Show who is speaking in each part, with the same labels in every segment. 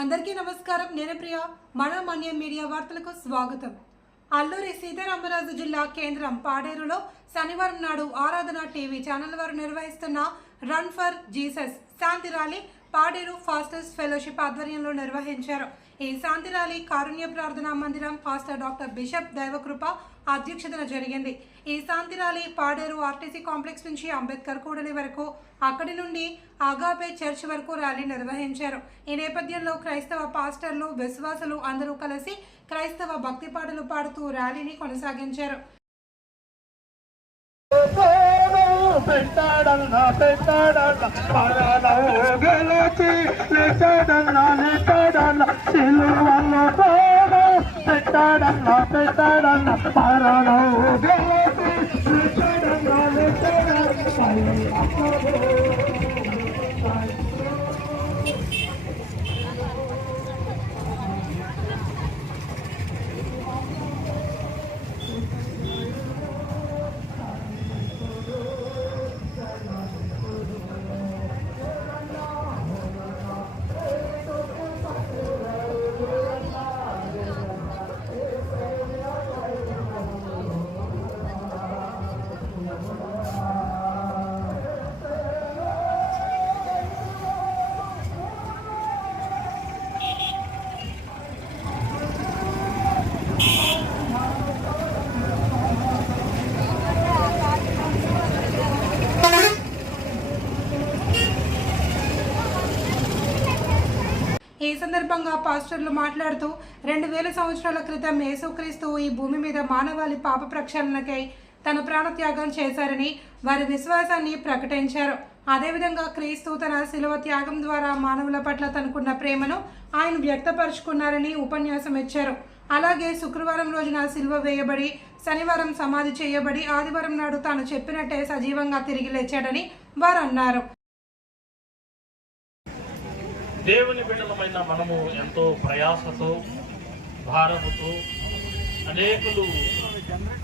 Speaker 1: అందరికీ నమస్కారం. నేను ప్రియ మన మన్యం మీడియా వార్తలకు స్వాగతం. అల్లూరి సీతారామరాజు జిల్లా కేంద్రం పాడేరులో శనివారం నాడు ఆరాధన టీవీ ఛానల్ వారు నిర్వహిస్తున్న రన్ ఫర్ జీసస్ శాంతి ర్యాలీ పాడేరు ఫాస్టర్స్ ఫెలోషిప్ ఆధ్వర్యంలో నిర్వహించారు. ఈ శాంతి ర్యాలీ కారుణ్య ప్రార్థనా మందిరం ఫాస్టర్ డాక్టర్ బిషప్ దైవకృప అధ్యక్షతన జరిగింది. ఈ శాంతి ర్యాలీ పాడేరు ఆర్టీసీ కాంప్లెక్స్ నుంచి అంబేద్కర్ కూడలి వరకు అక్కడి నుండి ఆగాపే చర్చ్ వరకు ర్యాలీ నిర్వహించారు. ఈ నేపథ్యంలో క్రైస్తవ పాస్టర్లు విశ్వాసులు అందరూ కలిసి క్రైస్తవ భక్తి పాటలు పాడుతూ ర్యాలీని కొనసాగించారు.
Speaker 2: పెట్టాడన్నా పెట్టాడన్నా పరలో గెలిచి లేచాడన్నా లేచాడన్నా సిలువల్లో తోడు పెట్టాడన్నా పెట్టాడన్నా
Speaker 1: సందర్భంగా పాస్టర్లు మాట్లాడుతూ రెండు వేల సంవత్సరాల క్రితం యేసుక్రీస్తు ఈ భూమి మీద మానవాళి పాప ప్రక్షాళనకై తన ప్రాణత్యాగం చేశారని వారి విశ్వాసాన్ని ప్రకటించారు. అదేవిధంగా క్రీస్తు తన శిలువ త్యాగం ద్వారా మానవుల పట్ల తనకున్న ప్రేమను ఆయన వ్యక్తపరుచుకున్నారని ఉపన్యాసం ఇచ్చారు. అలాగే శుక్రవారం రోజున శిల్వ వేయబడి శనివారం సమాధి చేయబడి ఆదివారం నాడు తాను చెప్పినట్టే సజీవంగా తిరిగి లేచాడని వారు అన్నారు
Speaker 3: దేవుని బిడ్డలమైన మనము ఎంతో ప్రయాసతో భారముతో అనేకులు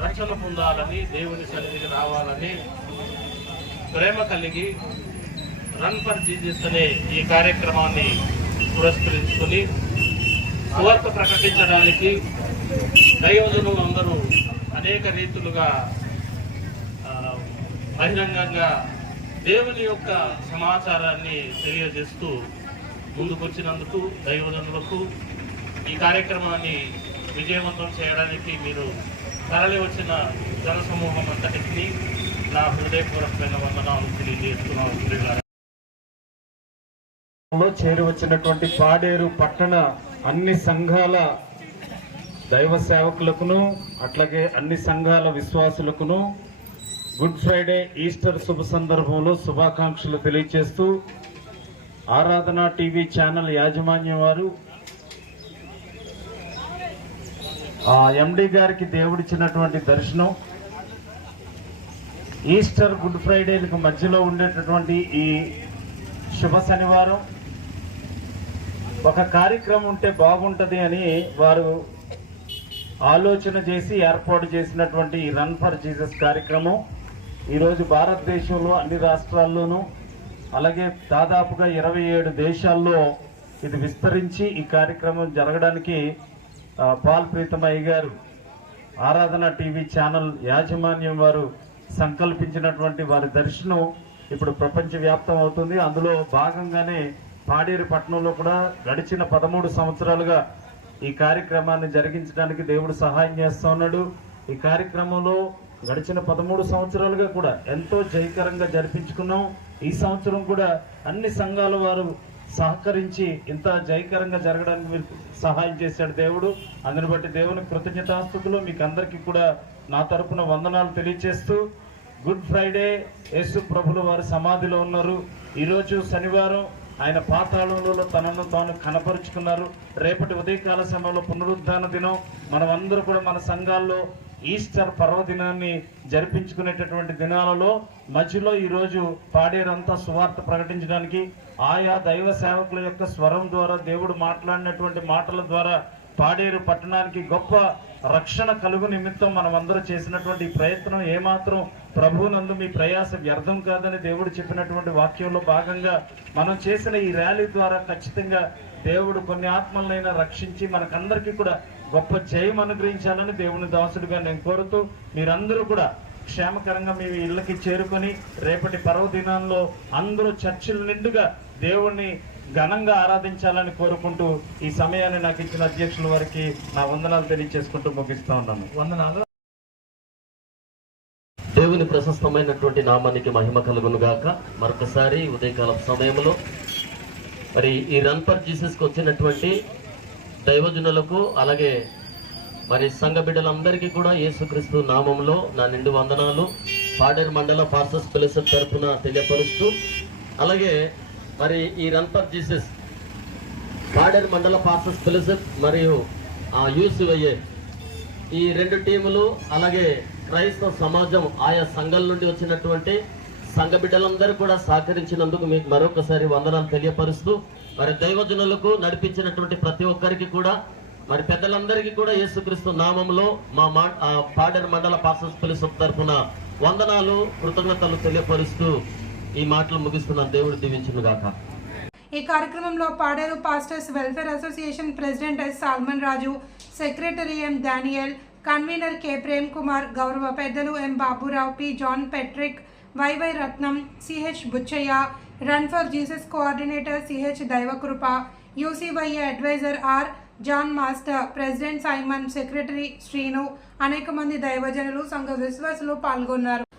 Speaker 3: రక్షణ పొందాలని దేవుని సన్నిధికి రావాలని ప్రేమ కలిగి రన్ ఫర్ జీజస్ అనే ఈ కార్యక్రమాన్ని పురస్కరించుకొని సువార్త ప్రకటించడానికి దైవజనులు అందరూ అనేక రీతులుగా బహిరంగంగా దేవుని యొక్క సమాచారాన్ని తెలియజేస్తూ ముందుకొచ్చినందుకు దైవజనులకు ఈ కార్యక్రమాన్ని విజయవంతం చేయడానికి మీరు తరలి వచ్చిన జనసమూహం అంతటికి నా హృదయపూర్వకమైన వందనాలు తెలియజేస్తున్నాను.
Speaker 2: లో చేరి వచ్చినటువంటి పాడేరు పట్టణ అన్ని సంఘాల దైవ సేవకులకును అట్లాగే అన్ని సంఘాల విశ్వాసులకును గుడ్ ఫ్రైడే ఈస్టర్ శుభ సందర్భంలో శుభాకాంక్షలు తెలియజేస్తూ ఆరాధన టీవీ ఛానల్ యాజమాన్యం వారు ఆ ఎండి గారికి దేవుడిచ్చినటువంటి దర్శనం ఈస్టర్ గుడ్ ఫ్రైడేలకు మధ్యలో ఉండేటటువంటి ఈ శుభ శనివారం. ఒక కార్యక్రమం ఉంటే బాగుంటుంది అని వారు ఆలోచన చేసి ఏర్పాటు చేసినటువంటి ఈ రన్ ఫర్ జీసస్ కార్యక్రమం. ఈరోజు భారతదేశంలో అన్ని రాష్ట్రాల్లోనూ అలాగే దాదాపుగా ఇరవై ఏడు దేశాల్లో ఇది విస్తరించి ఈ కార్యక్రమం జరగడానికి పాల్ ప్రీతమయ్య గారు ఆరాధన టీవీ ఛానల్ యాజమాన్యం వారు సంకల్పించినటువంటి వారి దర్శనం ఇప్పుడు ప్రపంచవ్యాప్తం అవుతుంది. అందులో భాగంగానే పాడేరు పట్టణంలో కూడా గడిచిన పదమూడు సంవత్సరాలుగా ఈ కార్యక్రమాన్ని జరిగించడానికి దేవుడు సహాయం చేస్తూ ఉన్నాడు. ఈ కార్యక్రమంలో గడిచిన పదమూడు సంవత్సరాలుగా కూడా ఎంతో జయకరంగా జరిపించుకున్నాం. ఈ సంవత్సరం కూడా అన్ని సంఘాల వారు సహకరించి ఇంత జయకరంగా జరగడానికి మీరు సహాయం చేశాడు దేవుడు. అందుని బట్టి దేవుని కృతజ్ఞతాస్తుతులు మీకు అందరికీ కూడా నా తరపున వందనాలు తెలియజేస్తూ గుడ్ ఫ్రైడే యేసు ప్రభులు వారి సమాధిలో ఉన్నారు. ఈరోజు శనివారం ఆయన పాతాళంలో తనను తాను కనపరుచుకున్నారు. రేపటి ఉదయకాల సమయంలో పునరుద్ధాన దినం. మనమందరూ కూడా మన సంఘాల్లో ఈస్టర్ పర్వదినాన్ని జరిపించుకునేటటువంటి దినాలలో మధ్యలో ఈరోజు పాడేరంతా సువార్త ప్రకటించడానికి ఆయా దైవ సేవకుల యొక్క స్వరం ద్వారా దేవుడు మాట్లాడినటువంటి మాటల ద్వారా పాడేరు పట్టణానికి గొప్ప రక్షణ కలుగు నిమిత్తం మనం అందరూ చేసినటువంటి ప్రయత్నం ఏమాత్రం ప్రభువునందు మీ ప్రయాస వ్యర్థం కాదని దేవుడు చెప్పినటువంటి వాక్యంలో భాగంగా మనం చేసిన ఈ ర్యాలీ ద్వారా ఖచ్చితంగా దేవుడు కొన్ని ఆత్మలనైనా రక్షించి మనకందరికీ కూడా గొప్ప జయం అనుగ్రహించాలని దేవుని దాసుడిగా నేను కోరుతూ మీరందరూ కూడా క్షేమకరంగా మీ ఇళ్ళకి చేరుకొని రేపటి పర్వదినాల్లో అందరూ చర్చిల నిండుగా దేవుణ్ణి ఘనంగా ఆరాధించాలని కోరుకుంటూ ఈ సమయాన్ని నాకు ఇచ్చిన అధ్యక్షుల వారికి నా వందనాలు తెలియజేసుకుంటూ ముగిస్తా ఉన్నాను.
Speaker 3: వందనాలు.
Speaker 4: దేవుని ప్రశస్తమైనటువంటి నామానికి మహిమ కలుగును గాక. మరొకసారి ఉదయకాలం సమయంలో మరి ఈ రన్ ఫర్ జీసస్కి వచ్చినటువంటి దైవజనులకు అలాగే మరి సంఘ బిడ్డలందరికీ కూడా యేసుక్రీస్తు నామంలో నా నిండు వందనాలు. పాడేరు మండల ఫార్సస్ పిలుసర్ తరఫున తెలియపరుస్తూ అలాగే మరి ఈ రన్ ఫర్ జీసస్ పాడేరు మండల ఫార్సస్ పిలుసర్ మరియు ఆ యూసివయ్యే ఈ రెండు టీములు అలాగే క్రైస్తవ సమాజం ఆయా సంఘాల నుండి వచ్చినటువంటి సంఘ బిడ్డలందరూ కూడా సహకరించినందుకు మీకు మరొకసారి వందనాలు తెలియపరుస్తూ మరి దైవజనులకు నడిపించినటువంటి ప్రతి ఒక్కరికి కూడా మరి పెద్దలందరికీ కూడా యేసుక్రీస్తు నామంలో మా మా ఆ పాడేరు మండల పాసస్ పిలుసు తరఫున వందనాలు కృతజ్ఞతలు తెలియపరుస్తూ ఈ మాటలు ముగిస్తున్నాను. దేవుడు దీవించును గాక.
Speaker 1: ఈ కార్యక్రమంలో Paderu pastors welfare association president S Solomon Raju secretary M Daniel convener K Prem Kumar గౌరవ పెద్దలు M Baburao P John Patrick YY Ratnam CH Buchaiah run for Jesus coordinator CH Daivakrupa UCYA advisor R John master president Simon secretary Srinu అనేక మంది దైవజనులు సంఘ విశ్వాసులు పాల్గొన్నారు.